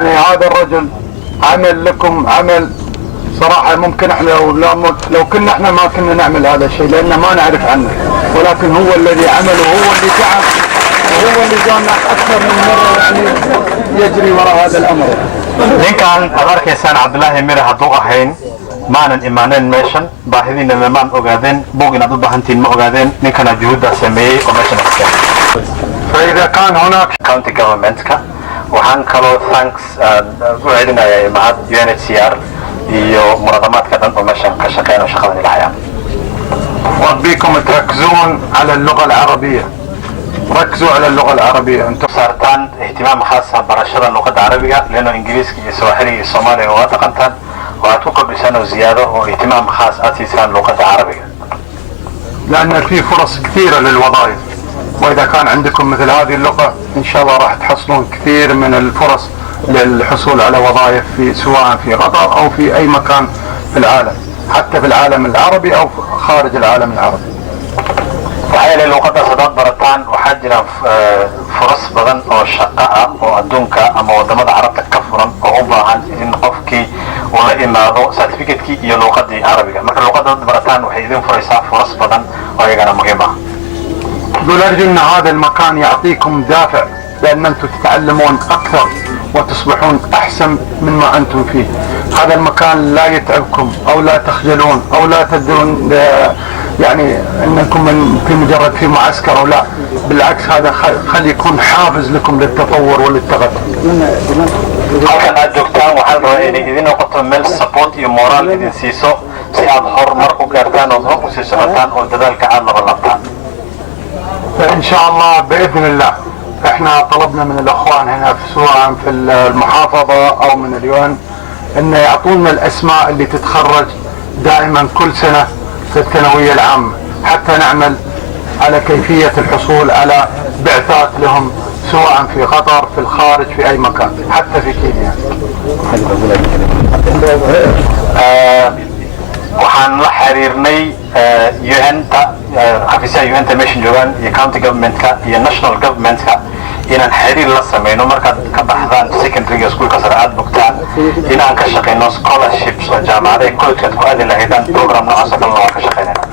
يعني هذا الرجل عمل لكم عمل صراحة ممكن احنا لو كنا احنا ما كنا نعمل هذا الشيء لأن ما نعرف عنه، ولكن هو الذي عمله، هو اللي تعب وهو اللي جانا أكثر من مرة يعني يجري وراء هذا الأمر. ninkan aad arkaysaan cabdilaahi mire hadduu ahayn maanan imaaneen meeshan baahidiina maan ogaadeen bog inaad u baahantiin ma ogaadeen ninkana juhuuddaa sameeyey oo meeshan iska فإذا كان هناك county governmentka waxaan kaloo thanks u celinayaa mahad UNHCR iyo munaadamaadka dhan oo meeshan ka shaqeynaya shaqadan ilahayaan. ربيكم تركزون على اللغة العربية، ركزوا على اللغة العربية. انتم صارتان اهتمام خاص برشاد اللغة العربية لأنه إنجليزي سواحلي الصومالي واتقنتان وأتوقع بسنة زيادة واهتمام خاص أتيسان اللغة العربية لأن في فرص كثيرة للوظائف، وإذا كان عندكم مثل هذه اللغة إن شاء الله راح تحصلون كثير من الفرص للحصول على وظائف في سواء في قطر أو في أي مكان في العالم، حتى في العالم العربي أو خارج العالم العربي. waxay leeyihiin luqadaas haddaad barataan waxaa jira furas badan oo shaqo ah oo adduunka ama wadamada carabta ka furan oo u baahan in qofkii uu la imaado certificate-kii iyo luqadii carabiga. marka luqadaad barataan waxay idin furaysaa furas badan oo iyagana muhiim ah. دول أرجو أن هذا المكان يعطيكم دافع لأن أنتم تتعلمون أكثر وتصبحون أحسن مما أنتم فيه. هذا المكان لا يتعبكم أو لا تخجلون أو لا تدرون يعني أنكم في مجرد في معسكر أو لا، بالعكس هذا خلي يكون حافز لكم للتطور وللتقدم. halkan aad joogtaan waxaan rabaa inay idin noqoto meel support iyo moraal idin siiso si aad horumar u gaartaan oo hor u sii socotaan oo dadaalka aad laba labtaan. فإن شاء الله بإذن الله احنا طلبنا من الأخوان هنا سواء في المحافظة أو من اليون أن يعطونا الأسماء اللي تتخرج دائما كل سنة في الثانوية العامة حتى نعمل على كيفية الحصول على بعثات لهم سواء في قطر في الخارج في أي مكان حتى في كينيا. waxaan la xiriirnay UN-ta xafiisaha UN-ta meesha joogaan iyo county governmentka iyo national governmentka inaan xiriir la sameyno markaad ka baxdaan secondary schoolka sare aad bogtaan inaan ka shaqeyno scholarships oo jaamacadaha college-kaad ku aadi lahaydaan program noocaas oo kale waan ka shaqeynayna.